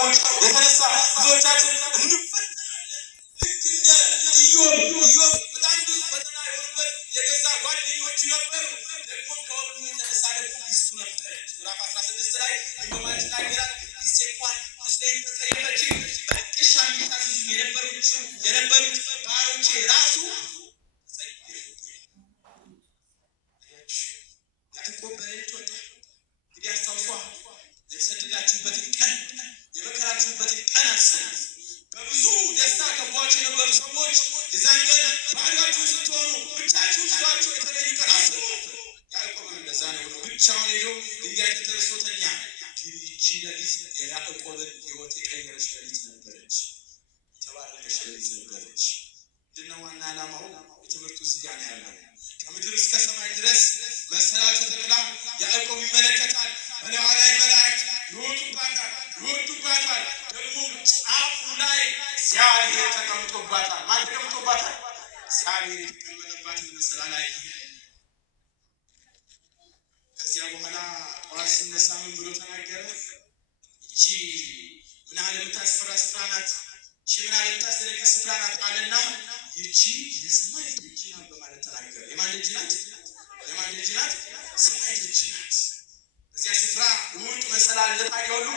የተነሳ ብዙዎቻችን ልክ እንደ ኢዮብ በጣም ብዙ ፈተና የሆኑበት የገዛ ጓደኞቹ ነበሩ። ደግሞ ከሁሉ የተነሳ ደግሞ ሚስቱ ነበረች። ምዕራፍ 16 ላይ እንደማለት ይናገራል። ሚስቴ እንኳን ቁስሌን ተጸየፈችኝ፣ በጥቅሻ የሚታዘዙ የነበሩት ባሮቼ ራሱ ያዕቆብ በሌሊት ወጣ። እንግዲህ አስታውሷ የተሰደዳችሁበትን ቀን የመከራችሁበትን ቀን አስቡ። በብዙ ደስታ ከቧቸው የነበሩ ሰዎች የዛን ቀን ባዷችሁ ስትሆኑ ብቻችሁ ስሏቸው የተለዩ ቀን አስቡ። ያዕቆብ እንደዛ ነው። ብቻውን ሄዶ ድንጋይ ተነስቶ ተኛ። ግን ይቺ ሌሊት የያዕቆብን ሕይወት የቀየረች ሌሊት ነበረች። የተባረከች ሌሊት ነበረች። ምንድነው ዋና ዓላማው? የትምህርቱ እዚህ ጋር ነው ያለው። ከምድር እስከ ሰማይ ድረስ መሰላል ተተክላ ያዕቆብ ይመለከታል። በላዩ ላይ መላእክት ይወጡባታል፣ ይወርዱባታል። ደግሞ ጫፉ ላይ እግዚአብሔር ተቀምጦባታል። ማን ተቀምጦባታል? እግዚአብሔር የተቀመጠባትን መሰላል ላይ ከዚያ በኋላ ጠዋት ሲነሳ ምን ብሎ ተናገረ? ይቺ ምን ያህል የምታስፈራ ስፍራ ናት፣ ይቺ ምን ያህል የምታስደነግጥ ስፍራ ናት አለና ይቺ የሰማይ ደጅ ናት በማለት ተናገረ። የማን ደጅ ናት? የማን ደጅ ናት? ሰማይ ደጅ ናት። እዚያ ስፍራ ወርቅ መሰላል ለታዲያ ሁሉ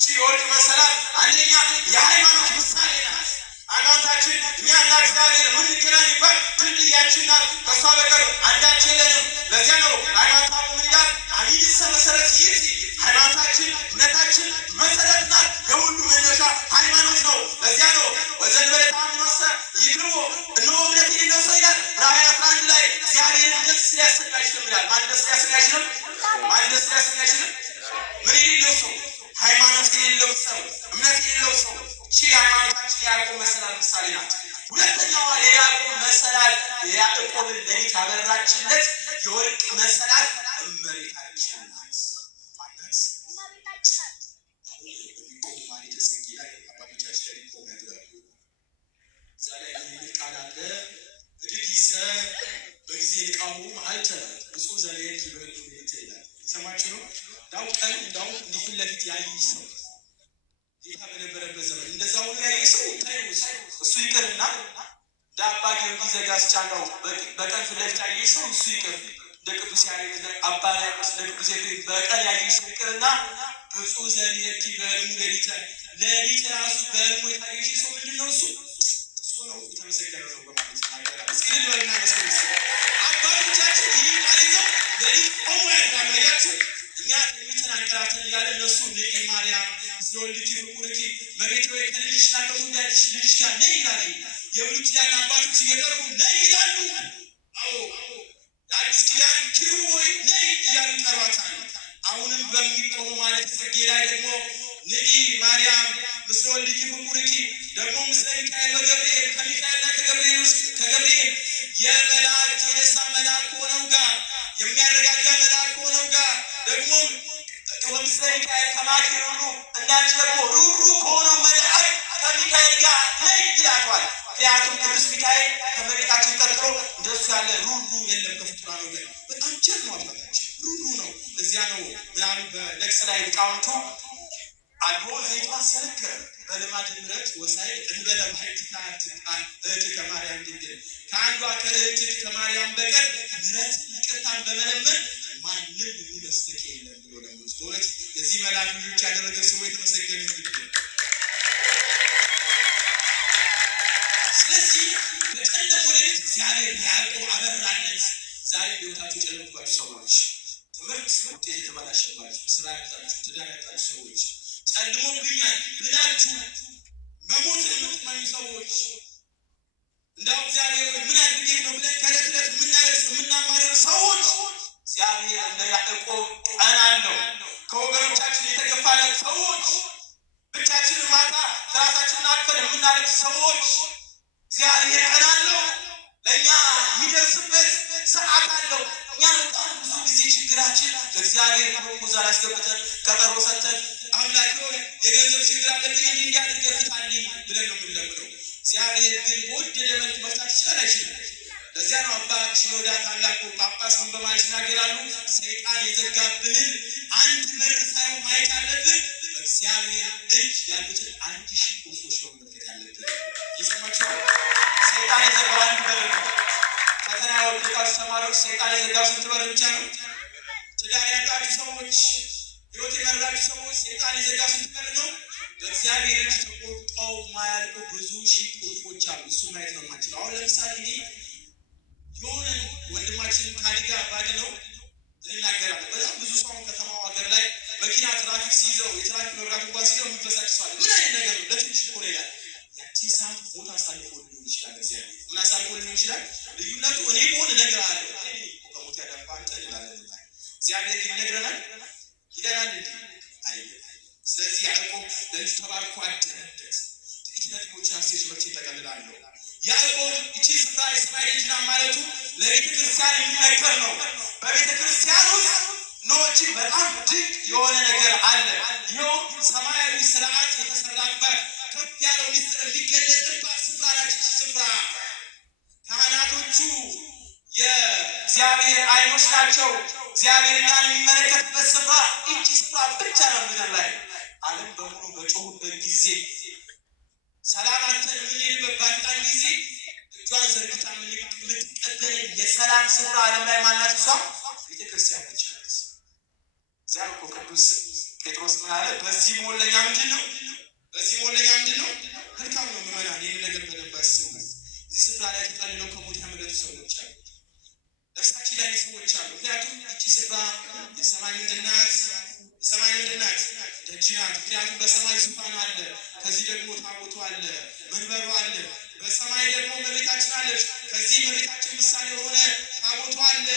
ይቺ የወርቅ መሰላል አንደኛ የሃይማኖት ምሳሌ ናት። ሃይማኖታችን እኛና እግዚአብሔር የምንገናኝበት ድልድያችን ናት። ከእሷ በቀር አንዳች የለንም። ለዚያ ነው ሃይማኖታችን ምን ይላል? አሚንሰ መሰረት ይእቲ። ሃይማኖታችን እምነታችን መሰረት ናት። የሁሉ መነሻ ሃይማኖት ነው። ለዚያ ነው ወዘንበለ ተአምኖሰ ይክርቦ፣ እነሆ እምነት የሌለው ሰው ይላል ራዕይ 11 ላይ እግዚአብሔርን ደስ ሊያሰኝ አይችልም ይላል። ማን ደስ ሊያሰኝ አይችልም? ማን ደስ ሊያሰኝ አይችልም? ምን የሌለው ሰው፣ ሃይማኖት የሌለው ሰው፣ እምነት የሌለው ሰው። እቺ ሃይማኖታችን የያዕቆብ መሰላል ምሳሌ ናት። ሁለተኛዋ የያዕቆብ መሰላል የያዕቆብን ሌሊት ያበራችለት የወርቅ መሰላል እመቤታችን ናት። ማናት? በሚቆሙ ማኅሌተ ጽጌ ላይ አባቶቻችን ላይ ሊቆሙ ያድራሉ። እዛ ላይ የሚል ቃል አለ። እድኪሰ በጊዜ ልቃሙ መዓልተ ብፁዕ ዘሌት ይበሉ ሌሊተ ይላል። ሰማችሁ ነው? ቀን እንዳው እንዲህ ፊት ለፊት ያየሽ ሰው ጌታ በነበረበት ዘመን እንደዛ ሁሉ ያየ ሰው ታዩስ እሱ ይቅርና እንደ አባ ጊዮርጊስ ዘጋስጫ ነው። በቀን ፊት ለፊት ያየ ሰው እሱ ይቅር፣ እንደ ቅዱስ ያሬድ አባ ላይቆስ እንደ ቅዱስ ኤፍሬም በቀን ያየ ሰው ይቅርና ብፁዕ ዘሌት በሕልሙ ሌሊተ ሌሊት ራሱ በሕልሙ የታየሽ ሰው ምንድነው? እሱ ነው የተመሰገነ ነው በማለት ይናገራል። እስኪ ልበልና መስከረስ አባቶቻችን ይህ ቃል ይዘው ሌሊት ቆሞ ያድራሉ። አያችሁ እኛ ተኝተን አንቀላፍተን እያለ እነሱ ንኢ ማርያም ስለወልድኪ ፍቁርኪ መቤት ወይ ከልጅሽና ከትውልድሽ ልጅሽ ጋር ነይ ይላል። የብሉይ ኪዳን አባቶች እየጠሩ ነይ ይላሉ። አዎ የአዲስ ኪዳን ኪሩ ወይ ነይ እያሉ ይጠሯታል። አሁንም በሚቆሙ ማኅሌተ ጽጌ ላይ ደግሞ ንኢ ማርያም ምስለ ወልድኪ ፍቁርኪ ደግሞ ምስለ ሚካኤል በገብርኤል ከሚካኤልና ከገብርኤል የመላእክት የደስታ መልአክ ከሆነው ጋር የሚያረጋጋ መልአክ ከሆነው ጋር ደግሞ ምስለ ሚካኤል ከማኪር ሁሉ እንዳንቺ ደግሞ ሩሩ ከሆነው መልአክ ከሚካኤል ጋር ነይ ይላቷል። ምክንያቱም ቅዱስ ሚካኤል ከእመቤታችን ቀጥሎ እንደሱ ያለ ሩሩ የለም ከፍጡራን ወገን። በጣም ቸር ነው አባታችን፣ ሩሩ ነው። እዚያ ነው ምናምን በነግስ ላይ ሊቃውንቱ አልቦ ዘይትዋሰለከ በልማድ ምሕረት ወሳይ እንበለ ባሕቲታ እህትከ ማርያም ድንግል፣ ከአንዷ ከእህትህ ከማርያም በቀር ምሕረት ይቅርታን በመለመን ማንም የሚመስልህ የለም ብሎ ደግሞ በእውነት የዚህ መልአክ ልጆች ያደረገ ስሙ የተመሰገነ ይሁን። ስለዚህ በጨለመው ሌሊት እግዚአብሔር ያዕቆብ አበራለት። ዛሬ ሕይወታችሁ የጨለመባችሁ ሰዎች፣ ትምህርት ውጤት የተበላሸባችሁ፣ ስራ ያጣችሁ፣ ትዳር ያጣችሁ ሰዎች፣ ጨልሞብኛል ብላችሁ መሞት የምትመኙ ሰዎች፣ እንዳው እግዚአብሔር ምን አድርጌት ነው ብለን ከዕለት ዕለት የምናለቅስ የምናማርር ሰዎች እግዚአብሔር እንደ ያዕቆብ ቀን አለው። ከወገኖቻችን የተገፋለን ሰዎች፣ ብቻችንን ማታ ራሳችንን አቅፈን የምናለቅስ ሰዎች እግዚአብሔር ቀን አለው። ለእኛ የሚደርስበት ሰዓት አለው። እኛ በጣም ብዙ ጊዜ ችግራችን ለእግዚአብሔር ፕሮፖዛል አስገብተን ቀጠሮ ሰጥተን አምላክ ሆይ የገንዘብ ችግር አለብኝ እንዲያድርገህ ፍታልኝ ብለን ነው የምንለምነው። እግዚአብሔር ግን በወደደ መልክ መፍታት ይችላል አይችልም? ለዚያ ነው አባ ሽኖዳ ታላቁ ጳጳስ ምን በማለት ይናገራሉ? ሰይጣን የዘጋብህን አንድ በር ሳይሆን ማየት ያለብህ በእግዚአብሔር እጅ ያሉትን 1000 ቁልፎች ነው መመልከት ያለብህ። ይሰማችሁ? ሰይጣን የዘጋው አንድ በር ነው። ፈተና የወደቃችሁ ተማሪዎች ሰይጣን የዘጋው ስንት በር ብቻ ነው? ትዳር ያጣችሁ ሰዎች፣ ህይወት የመራችሁ ሰዎች ሰይጣን የዘጋው ስንት በር ነው? በእግዚአብሔር እጅ ተቆርጠው ማያልቁ ብዙ ሺህ ቁልፎች አሉ። እሱ ማየት ነው የማንችለው። አሁን ለምሳሌ እኔ የሆነ ወንድማችን ታዲጋ ባድ ነው እንናገራለን። በጣም ብዙ ሰው ከተማው ሀገር ላይ መኪና ትራፊክ ሲይዘው የትራፊክ መብራት እንኳን ሲይዘው የሚበሳጭ ሰው አለ። ምን አይነት ነገር ነው? ለትንሽ እኮ ነው ይላል። ያቺ ሰዓት ቦታ አሳልፎ ሊሆን ይችላል። እግዚአብሔር ምን አሳልፎ ሊሆን ይችላል? ልዩነቱ እኔ በሆነ ነገር አለ እኔ ከሞት ያዳፋ አንተ እንላለን። እግዚአብሔር ግን ይነግረናል ይለናል እንዴ? አይደለም። ስለዚህ ያዕቆብ ለልጁ ተባርኮ አደረበት። ጥቂት ነጥቦች አንስቼ ትምህርቴን እጠቀልላለሁ። ያዕቆብ እቺ ስፍራ የሰማይ ልጅ ናት ማለቱ ለቤተ ክርስቲያን የሚነገር ነው። በቤተ ክርስቲያን ውስጥ እጅግ በጣም ድንቅ የሆነ ነገር አለ። ይኸውም ሰማያዊ ስርዓት የተሰራበት ከፍ ያለው ሚስጥር የሚገለጥባት ስፍራ ናት። እቺ ስፍራ ካህናቶቹ የእግዚአብሔር አይኖች ናቸው። እግዚአብሔር እኛን የሚመለከትበት ስፍራ እቺ ስፍራ ብቻ ነው ምድር ላይ። ዓለም በሙሉ በጮሁበት ጊዜ ሰላማትን የምንሄድበት ባጣን ጊዜ እጇን ዘርግታ የምትቀበለን የሰላም ስፍራ ዓለም ላይ ማናት? እሷ ቤተክርስቲያን ብቻ ናት። እዚያም እኮ ቅዱስ ጴጥሮስ ምን አለ? በዚህ ሞለኛ ምንድን ነው? በዚህ ሞለኛ ምንድን ነው? መልካም ነው ምዕመናን፣ ይህን ነገር በደንብ አስቡ። እዚህ ስፍራ ላይ ተጠልለው ከሞት ያመለጡ ሰዎች አሉ። ነፍሳችን ላይ ሰዎች አሉ። ምክንያቱም እቺ ስፍራ የሰማይ ምንድን ናት? የሰማይ ምንድን ናት? ደጅ ናት። ምክንያቱም በሰማይ ዙፋን አለ፣ ከዚህ ደግሞ ታቦቱ አለ፣ መንበሩ አለ። በሰማይ ደግሞ እመቤታችን አለች፣ ከዚህ እመቤታችን ምሳሌ የሆነ ታቦቱ አለ።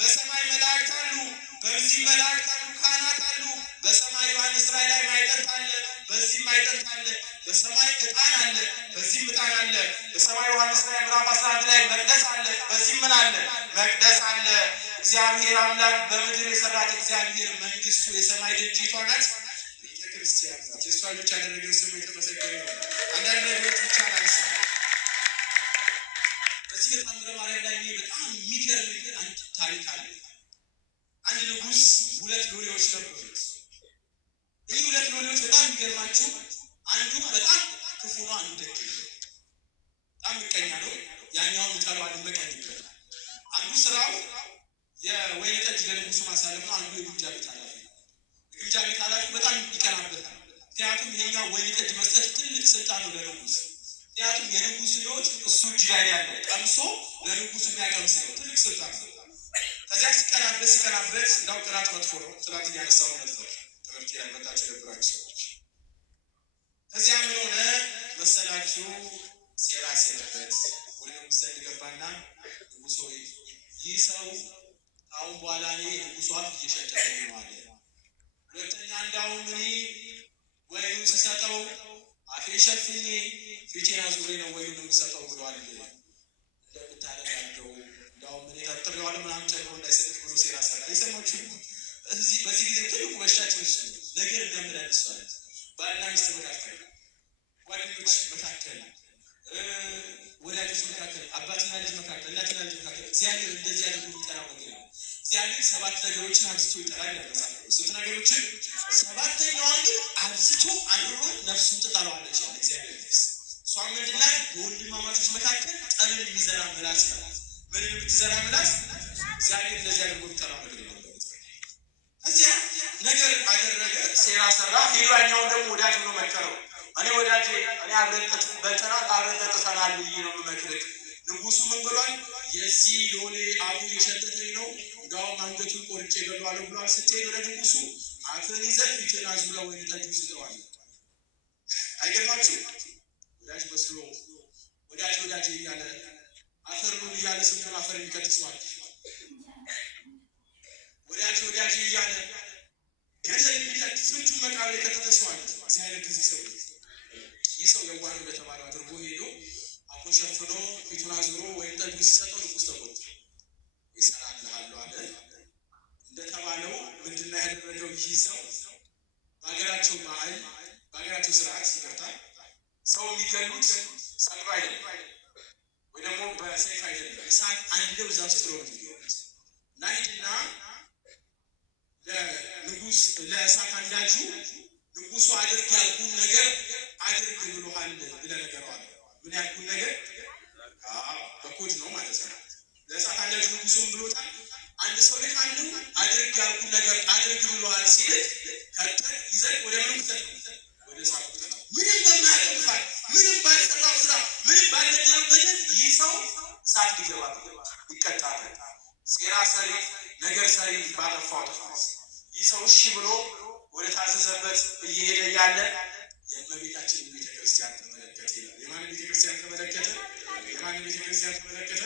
በሰማይ መላእክት አሉ፣ በዚህ መላእክት አሉ፣ ካህናት አሉ። በሰማይ ዮሐንስ ራእይ ላይ ማዕጠንት አለ፣ በዚህ ማዕጠንት አለ። በሰማይ ዕጣን አለ፣ በዚህ ዕጣን አለ። በሰማይ ዮሐንስ ራእይ ምዕራፍ 11 ላይ መቅደስ አለ፣ በዚህ ምን አለ? መቅደስ አለ። እግዚአብሔር አምላክ በምድር የሰራት እግዚአብሔር መንግስቱ የሰማይ ደጅቷ ናት፣ ቤተክርስቲያን ናት። የእሷ ልጆች ያደረገን ስሙ የተመሰገነ ነው። አንዳንድ ነገሮች ብቻ ናንሳ። በዚህ በታምረ ማርያም ላይ በጣም የሚገርም አንድ ታሪክ አለ። አንድ ንጉስ 2 ሎሌዎች ነበሩት። ይህ 2 ሎሌዎች በጣም የሚገርማቸው አንዱ በጣም ክፉ ነው፣ አንዱ ደግ ነው። በጣም ምቀኛ ነው። ያኛውን ምጠሏል፣ ይመቀኝበታል። አንዱ ስራው የወይን ጠጅ ለንጉሱ ማሳለፍ ነው። አንዱ የግምጃ ቤት ኃላፊ ነው። የግምጃ ቤት ኃላፊ በጣም ይቀናበታል። ምክንያቱም ይሄኛው ወይን ጠጅ መስጠት ትልቅ ስልጣን ነው ለንጉስ። ምክንያቱም የንጉሱ ህይወት እሱ እጅ ላይ ያለው ቀምሶ ለንጉሱ የሚያቀምስ ነው፣ ትልቅ ስልጣን ነው። ከዚያ ሲቀናበት እንዳው ቅናት መጥፎ ነው። ስላት እያነሳው ነበር ትምህርት ላይ መጣችሁ የነበራችሁ ሰዎች። ከዚያ ምን ሆነ መሰላችሁ? ሴራ ሴረበት። ወደ ንጉስ ዘንድ ገባና ንጉሶ ይህ ሰው አሁን በኋላ እኔ ንጉሱ አፍ እየሸጠኝ ነው አለ። ሁለተኛ እንዳውም እኔ ወይኑን ስሰጠው አፌን ሸፍኜ ፊቴን አዙሬ ነው ወይኑን የምሰጠው ብሏል። እንደምታደርጋለው እንዳውም እኔ ጠርጥሬዋለሁ ምናምን ጨምሮ እንዳይሰጥቅ ብሎ ሴራ ሰራ። የሰማችሁ በዚህ ጊዜ ትልቁ በሽታችን እሱ ነው። ነገር እንደምዳን እሷ አለ። ባልና ሚስት መካከል፣ ጓደኞች መካከል፣ ወዳጆች መካከል፣ አባትና ልጅ መካከል፣ እናትና ልጅ መካከል እግዚአብሔር እንደዚህ አድርጎ የሚጠራው ነገር ነው። እግዚአብሔር 7 ነገሮችን አብዝቶ ይጠራል ያመጻፍ ነው። ስንት ነገሮችን? 7ኛዋን ግን አብዝቶ አኑሮ ነፍሱን ትጠራዋለች እግዚአብሔር ነፍስ። እሷ ምንድነው? በወንድማማቾች መካከል ጠብን የሚዘራ ምላስ ነው። ምን የምትዘራ ምላስ? እግዚአብሔር እንደዚህ አድርጎ የሚጠራው ነገር ነው። እዚያ ነገር አደረገ፣ ሴራ ሰራ። ሄዷኛውን ደግሞ ወዳጅ ብሎ መከረው። እኔ ወዳጄ እኔ አብረን በልተናል፣ አብረን ጠጥተናል ብዬ ነው የምመክርህ። ንጉሱ ምን ብሏል? የዚህ ሎሌ አፉ የሸተተኝ ነው፣ እንዳውም አንገቱን ቆርጬ ገድለዋለሁ ብሏል። ስትሄድ ወደ ንጉሱ አፍህን ይዘህ ፊትህን አዙረህ ወይን ጠጁን ስጠዋል። አይገርማችሁ? ወዳጅ መስሎ ወዳጅ እያለ አፈር ምን እያለ ስንቱን አፈር የሚከትሰዋል። ወዳጅ እያለ ገደል የሚከት ስንቱን መቃብር የከተተሰዋል። እግዚአብሔር ከዚህ ሰው ይህ ሰው የዋህ እንደተባለው አድርጎ ሄዶ አፉን ሸፍኖ ፊቱን አዙሮ ወይን ጠጁን ሲሰጠው ንጉስ ተቆጣ። ይሰራልሃለሁ አለ። እንደተባለው ምንድነው ያደረገው? ይህ ሰው በሀገራቸው ባህል፣ በሀገራቸው ስርዓት ይቀርታል። ሰው የሚገሉት ሰቅሎ አይደለም፣ ወይ ደግሞ በሰይፍ አይደለም እሳት አንደው እዛ ውስጥ ነው የሚገቡት እና ሂድና ለንጉስ ለእሳት አንዳጁ ንጉሱ አድርግ ያልኩን ነገር አድርግ ብሎሃል ብለህ ነገረዋል። ምን ያልኩን ነገር በኮድ ነው ማለት ነው። ለእሳት አንዳጁ ንጉሱን ብሎታል። አንድ ሰው ልካለሁ አድርግ ያልኩን ነገር አድርግ ብሎሃል ሲል ከተን ይዘን ወደ ምን ከተን ወደ እሳት ከተን ምንም በማያውቅፋት ምንም ባልሰራው ስራ ምንም ባልደረው በደል ይህ ሰው እሳት ሊገባ ይቀጣል። ሴራ ሰሪ ነገር ሰሪ ባጠፋው ጥፋት ይህ ሰው እሺ ብሎ ወደ ታዘዘበት እየሄደ ያለ የእመቤታችን ቤተክርስቲያን ተመለከተ ይላል። የማን ቤተክርስቲያን ተመለከተ? የማን ቤተክርስቲያን ተመለከተ?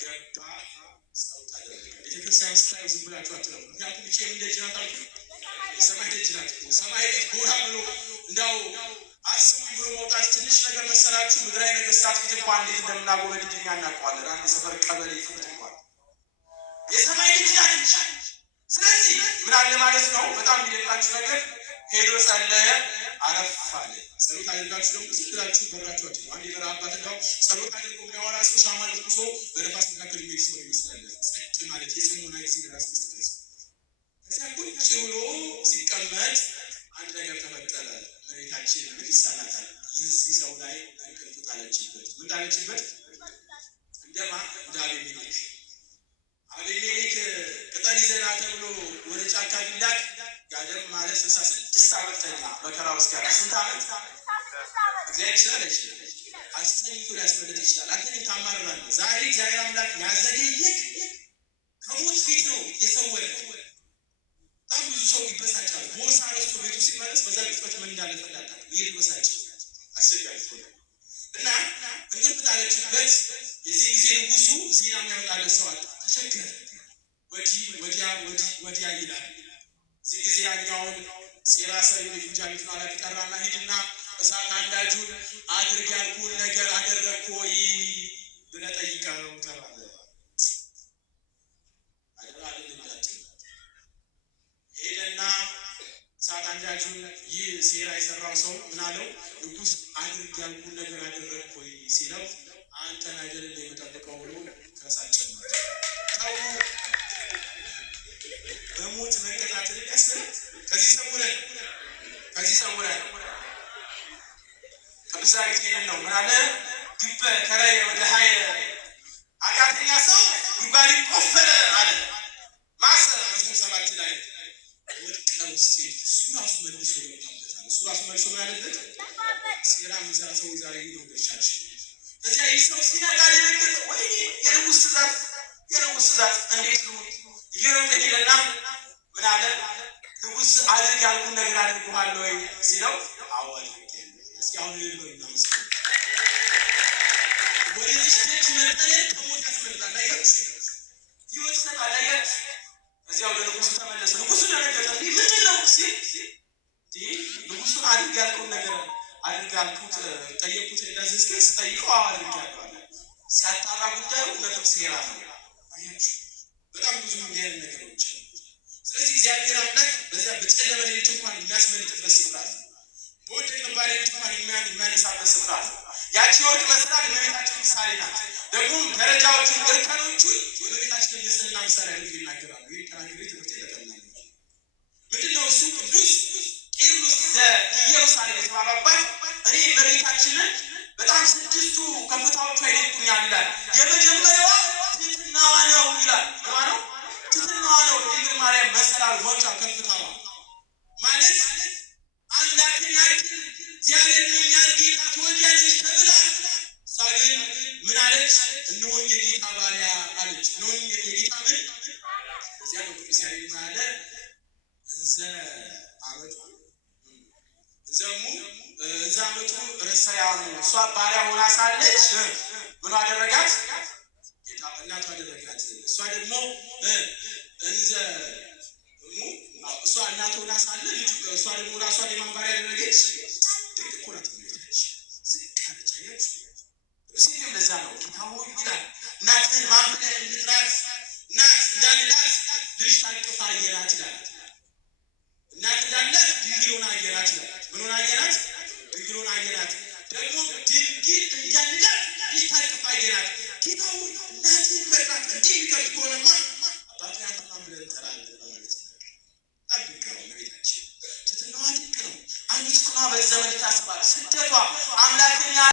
ገባ ሰው ታደረገ። ቤተክርስቲያን ስታዩ ዝም ብላችሁ አትለፉ። ምክንያቱም ብቻ የምንደጅናት አልኩ ሰማይ ደጅናት ሰማይ ጎራ ብሎ እንዳው አስቡ ብሎ መውጣት ትንሽ ነገር መሰላችሁ? ምድራዊ ነገስታት ፊት እንኳን እንዴት እንደምናጎበድድ እኛ እናውቀዋለን። አንድ ሰፈር ቀበሌ ፊት እንኳን የሰማይ ደጅናት። ስለዚህ ምን አለ ማለት ነው? በጣም የሚደንቃችሁ ነገር ሄዶ ጸለየ፣ አረፍ አለ። ጸሎት አድርጋችሁ ደግሞ ዝም ብላችሁ በራችሁ አትሉ። አንድ የበረሃ አባት እንዳው ጸሎት አድርጎ የሚያወራ ሰው ሻማ ለኩሶ በነፋስ መካከል የሚሄድ ሰው ይመስላል። ጸጥ ማለት የጽሞና ጊዜ ለራስ መስጠት። ከዚያ ቁጭ ብሎ ሲቀመጥ አንድ ነገር ተፈጠረ። መሬታችን ምን ይሳላታል? የዚህ ሰው ላይ እንቅልፍ ጣለችበት። ምን ጣለችበት? እንደማ እንደ አቤሜሌክ አቤሜሌክ ቅጠል ይዘና ተብሎ ወደ ጫካ ቢላክ ጋደም ማለት 66 ዓመት ተኛ መከራ ውስጥ ያለ ስንት ዓመት እግዚአብሔር ይችላል አይችልም? አስተኝቶ ሊያስመለጥ ይችላል። አንተ ግን ታማርራለህ። ዛሬ እግዚአብሔር አምላክ ያዘገየህ ከሞት ፊት ነው የሰወረ። በጣም ብዙ ሰው ይበሳጫል። ቦርሳ ረስቶ ቤቱ ሲመለስ በዛ ቅጽበት ምን እንዳለ ፈላጣ እየተበሳጨ አስቸጋሪ ሆነ እና እንቅልፍ ጣለችበት። የዚህ ጊዜ ንጉሱ ዜና የሚያመጣለት ሰው አጣ። ተቸገረ። ወዲያ ይላል። እዚህ ጊዜ ያኛውን ሴራ ሰሪ ልጅ ቤቱን ኃላፊ ጠራና ሂድና እሳት አንዳጁን አድርግ ያልኩህን ነገር አደረግክ ወይ ብለህ ጠይቀው ተባለ። ሄደና እሳት አንዳጁን ይህ ሴራ የሰራው ሰው ምን አለው? ንጉስ አድርግ ያልኩህን ነገር አደረግክ ወይ ሲለው አንተን አይደለም የምጠብቀው ብሎ ከእሳት ጨመረ። በሞት መቀጣትን ያስረ ከዚህ ሰውረን ቅዱስ ዳዊት ይሄንን ነው ምን አለ? ግበ ከራይ ወደ ሀይ አጋተኛ ሰው ጉድጓድ ቆፈረ አለ። ማሰር መዝሙር 7 ላይ ወድቀው ሲል እሱ ራሱ መልሶ ይወጣበታል። እሱ ራሱ መልሶ ምን አለበት? ሴራ የሚሰራ ሰው ዛሬ ሄዶ ገሻች። ከዚያ ይህ ሰው ሲነጋ ሊነግር ወይ የንጉስ ትእዛዝ እንዴት ነው ይሮጥ ሄደና ምን አለ? ንጉስ አድርግ ያልኩህን ነገር አድርጎሃል ወይ ሲለው አዎ አድርጌ። እስኪ አሁን ልልበልና መስሎኝ ወደዚህ ደጅ መጠለል ከሞት ያስመልጣል። አያችሁ ህይወት ይሰጣል። አያችሁ እዚያ ወደ ንጉሱ ተመለሰ። ንጉሱ ደነገጠ። ምንድን ነው ሲል ንጉሱን አድርግ ያልኩህን ነገር አድርግ ያልኩት ጠየቁት። እንደዚህ እስኪ ስጠይቀው አዎ አድርጌያለሁ አለ። ሲያጣራ ጉዳዩ እውነትም ሴራ ነው። አያችሁ በጣም ብዙ እንዲህ አይነት ነገሮች። ስለዚህ እግዚአብሔር አምላክ በዚያ በጨለመ ሌሊት እንኳን የሚያስመልጥበት ስፍራ አለ። በወደቀ ሌሊት እንኳን የሚያነሳበት ስፍራ አለ። ያቺ የወርቅ መስላል የእመቤታችን ምሳሌ ናት። ደግሞም ደረጃዎቹን እርከኖቹን የእመቤታችንን ንጽሕና ምሳሌ አድርገው ይናገራሉ። ይህ ተናግሬ ትምህርት ይጠቀልላል። ምንድን ነው እሱ? ቅዱስ ቄርሎስ ዘኢየሩሳሌም የተባለው አባት እኔ እመቤታችንን በጣም 6ቱ ከፍታዎቿ ይደንቁኛል ይላል። የመጀመሪያዋ ትሕትናዋ ነው ይላል። ነው ትሕትናዋ ነው። ድንግል ማርያም መሰላል ወጫ ከፍታዋ ማለት አምላክን ያክል እግዚአብሔርን የሚያህል ጌታ ትወልጃለሽ ተብላ እሷ ግን ምን አለች? እነሆኝ የጌታ ባሪያ አለች። እነሆኝ የጌታ ምን እዚያ ነው ቅዱስ ያሬድ አለ እንዘ አመቱ ረሳያኑ እሷ ባሪያ ሆና ሳለች ምን አደረጋት? ጌታ እናቷ አደረጋት። እሷ ደግሞ እንዘ እሷ እናቷ ሆና ሳለ እሷ ደግሞ ራሷን የማን ባሪያ አደረገች? ድንቅ እኮ ናት። ዝቃለች። አያችሁ እሱም ለዛ ነው ጌታ ሆይ ይላል እናትህን ማን ብለን እንጥራት? እናት እንዳንላት ልጅ ታቅፋ አየናት ይላል። እናት እንዳንላት ድንግል ሆና አየናት ይላል። ምን ሆና አየናት? ድንግል ሆና አየናት። ደግሞ ድንግል እንዳንላት ልጅ ታቅፋ አየናት። በዘመን ታስባል ስደቷ አምላክኛ